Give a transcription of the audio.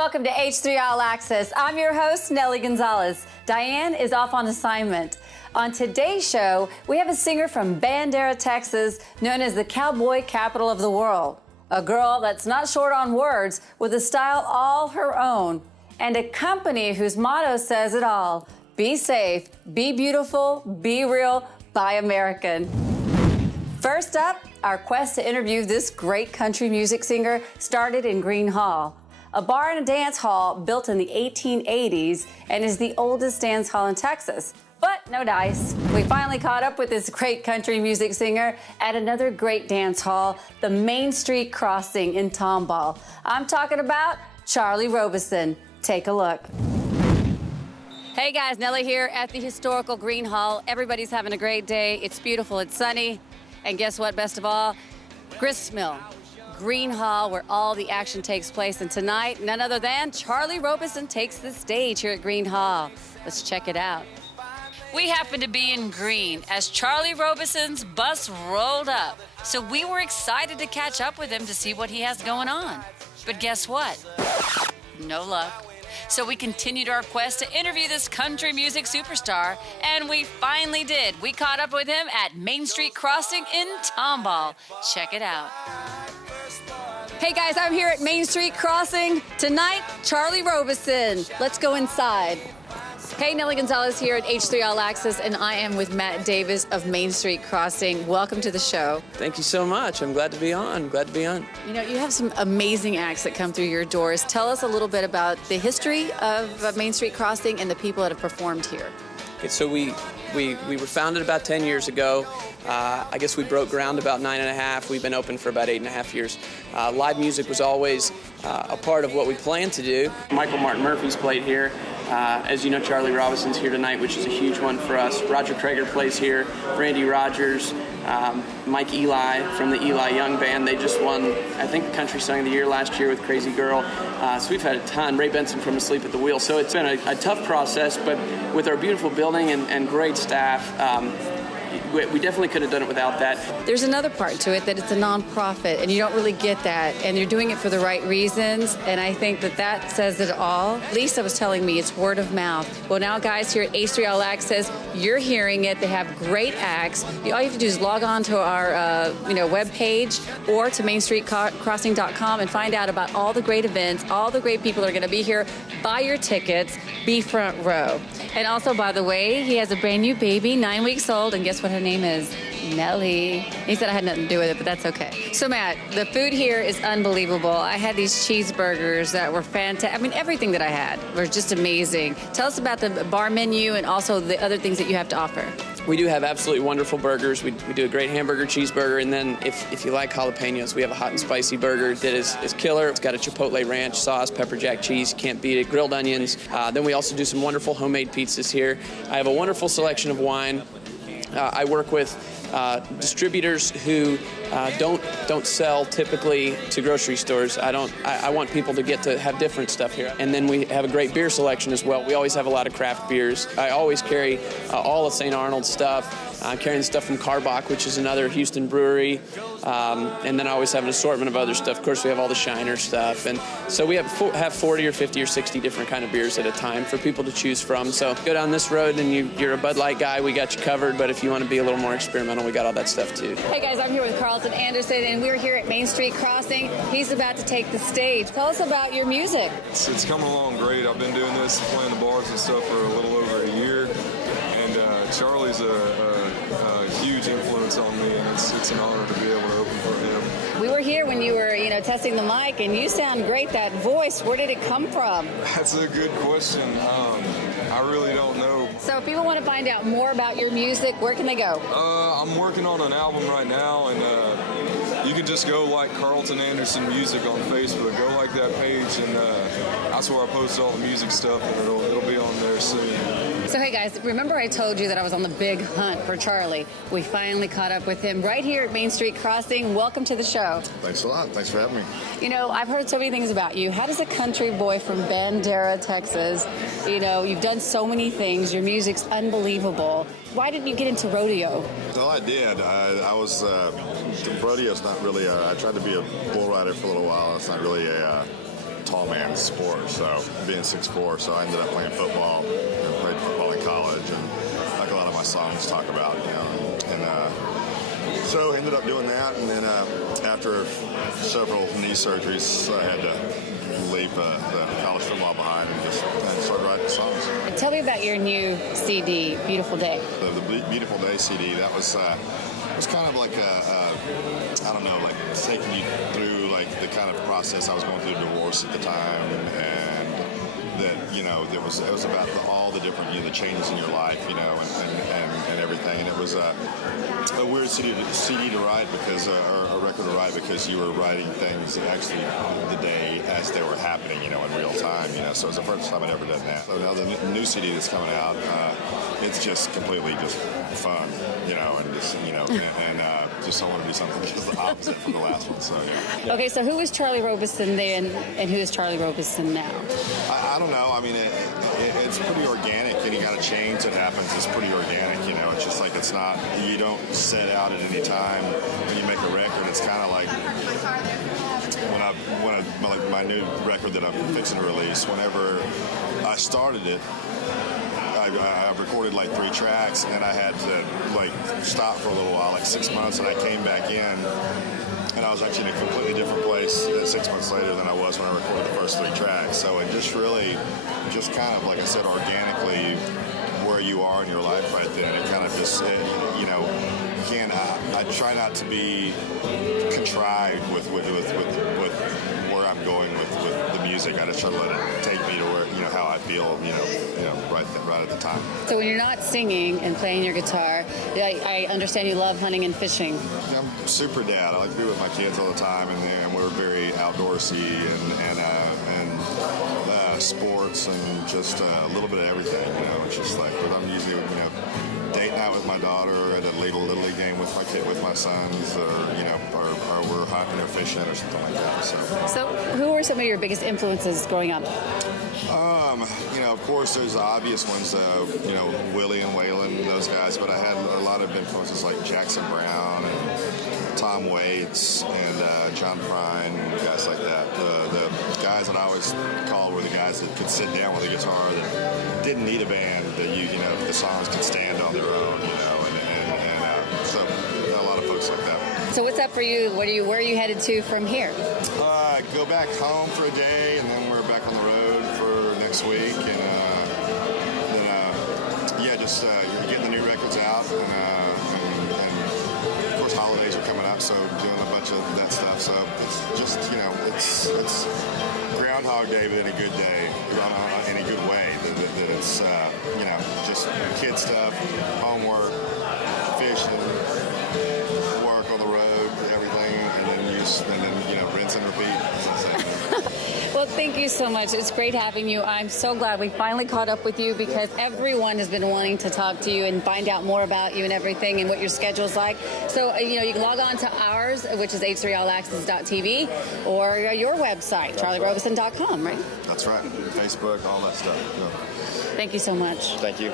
welcome to H3 All Access. I'm your host, Nelly Gonzalez. Diane is off on assignment. On today's show, we have a singer from Bandera, Texas, known as the cowboy capital of the world. A girl that's not short on words, with a style all her own. And a company whose motto says it all: be safe, be beautiful, be real, buy American. First up, our quest to interview this great country music singer started in Green Hall, a bar and a dance hall built in the 1880s and is the oldest dance hall in Texas. But no dice. We finally caught up with this great country music singer at another great dance hall, the Main Street Crossing in Tomball. I'm talking about Charlie Robison. Take a look. Hey guys, Nelly here at the historical Green Hall. Everybody's having a great day. It's beautiful, it's sunny. And guess what, best of all? Gristmill, Green Hall, where all the action takes place. And tonight, none other than Charlie Robison takes the stage here at Green Hall. Let's check it out. We happened to be in Green as Charlie Robison's bus rolled up. So we were excited to catch up with him to see what he has going on. But guess what? No luck. So we continued our quest to interview this country music superstar, and we finally did. We caught up with him at Main Street Crossing in Tomball. Check it out. Hey guys, I'm here at Main Street Crossing. Tonight, Charlie Robison. Let's go inside. Hey, Nelly Gonzalez here at H3 All Access, and I am with Matt Davis of Main Street Crossing. Welcome to the show. Thank you so much. I'm glad to be on. You know, you have some amazing acts that come through your doors. Tell us a little bit about the history of Main Street Crossing and the people that have performed here. Okay, so we were founded about 10 years ago. I guess we broke ground about 9.5. We've been open for about 8.5 years. Live music was always a part of what we planned to do. Michael Martin Murphy's played here. As you know, Charlie Robison's here tonight, which is a huge one for us. Roger Traeger plays here, Randy Rogers, Mike Eli from the Eli Young Band. They just won, I think, the Country Song of the Year last year with Crazy Girl. So we've had a ton. Ray Benson from Asleep at the Wheel. So it's been a tough process, but with our beautiful building and great staff, we definitely could have done it without that. There's another part to it, that it's a nonprofit, and you don't really get that, and you're doing it for the right reasons, and I think that says it all. Lisa was telling me it's word of mouth. Well, now, guys, here at H3 All Access, you're hearing it. They have great acts. All you have to do is log on to our webpage or to mainstreetcrossing.com and find out about all the great events, all the great people that are going to be here. Buy your tickets, be front row. And also, by the way, he has a brand new baby, 9 weeks old, and guess what her name is? Nelly. He said I had nothing to do with it, but that's okay. So, Matt, the food here is unbelievable. I had these cheeseburgers that were fantastic. I mean, everything that I had was just amazing. Tell us about the bar menu and also the other things that you have to offer. We do have absolutely wonderful burgers. We do a great hamburger, cheeseburger, and then if you like jalapenos, we have a hot and spicy burger that is killer. It's got a chipotle ranch sauce, pepper jack cheese, can't beat it, grilled onions. Then we also do some wonderful homemade pizzas here. I have a wonderful selection of wine. I work with distributors who don't sell typically to grocery stores. I want people to get to have different stuff here. And then we have a great beer selection as well. We always have a lot of craft beers. I always carry all of St. Arnold's stuff. I'm carrying stuff from Karbach, which is another Houston brewery. And then I always have an assortment of other stuff. Of course, we have all the Shiner stuff. And so we have 40 or 50 or 60 different kind of beers at a time for people to choose from. So go down this road and you're a Bud Light guy, we got you covered. But if you want to be a little more experimental, we got all that stuff too. Hey guys, I'm here with Carlton Anderson, and we're here at Main Street Crossing. He's about to take the stage. Tell us about your music. It's coming along great. I've been doing this, playing the bars and stuff for a little over a year. And Charlie's a huge influence on me, and it's an honor to be able to open for him. We were here when you were, testing the mic, and you sound great. That voice, where did it come from? That's a good question. I really don't know. So if people want to find out more about your music, where can they go? I'm working on an album right now, and you can just go like Carlton Anderson Music on Facebook. Go like that page, and that's where I post all the music stuff, and it'll be on there soon. So hey guys, remember I told you that I was on the big hunt for Charlie? We finally caught up with him right here at Main Street Crossing. Welcome to the show. Thanks a lot. Thanks for having me. I've heard so many things about you. How does a country boy from Bandera, Texas, you've done so many things. Your music's unbelievable. Why didn't you get into rodeo? Well, I did. I was, rodeo's not really, I tried to be a bull rider for a little while. It's not really a tall man playing sport. So being 6'4", so I ended up playing football and played football in college, and like a lot of my songs talk about, so ended up doing that, and then after several knee surgeries, I had to leave the college football behind and started writing songs. Tell me about your new CD, Beautiful Day. The Beautiful Day CD, that was kind of like I don't know, like taking you through like the kind of process I was going through divorce at the time, and that it was about all the different the changes in your life, and everything. And it was a weird CD to write because or a record to write because you were writing things actually the day as they were happening, in real time. So it was the first time I'd ever done that. So now the new CD that's coming out, it's just completely just fun, and just and just I want to do something just the opposite from the last one. So yeah. Okay, so who was Charlie Robison then, and who is Charlie Robison now? I don't know. I mean, it's pretty organic. Any kind of change that happens is pretty organic. It's just like it's not. You don't set out at any time when you make a record. It's kind of like when my new record that I'm fixing to release. Whenever I started it, I recorded like 3 tracks, and then I had to like stop for a little while, like 6 months, and I came back in, and I was actually in a completely different place 6 months later than I was when I recorded the first 3 tracks. So it just really, just kind of like I said, organically where you are in your life right then. It kind of just, again, I try not to be contrived with where I'm going with the music. I just try to let it take me to where, how I feel, right at the time. So when you're not singing and playing your guitar, I understand you love hunting and fishing. I'm super dad. I like to be with my kids all the time, and we're very outdoorsy and sports and just a little bit of everything. It's just like I'm usually date night with my daughter at a little league game with my kid, with my sons, or we're hunting or fishing or something like that. So who were some of your biggest influences growing up? Of course, there's the obvious ones, Willie and Waylon, those guys, but I had a lot of influences like Jackson Brown and Tom Waits and John Prine, guys like that. The guys that I always called were the guys that could sit down with a guitar, that didn't need a band, that the songs could stand on their own, and so a lot of folks like that. So what's up for you? Where are you headed to from here? Go back home for a day, and then we're back on the road for next week, and then just getting the new records out, and of course holidays are coming up, so doing a bunch of that stuff. So it's just it's Groundhog Day, but in a good day, in a good way. That it's just kid stuff, homework, fishing, work on the road, everything, and then rinse and repeat. As I say. Well, thank you so much. It's great having you. I'm so glad we finally caught up with you because everyone has been wanting to talk to you and find out more about you and everything and what your schedule's like. So, you can log on to ours, which is h3allaccess.tv, or your website, charlierobison.com, right? That's right. Facebook, all that stuff. Thank you so much. Thank you.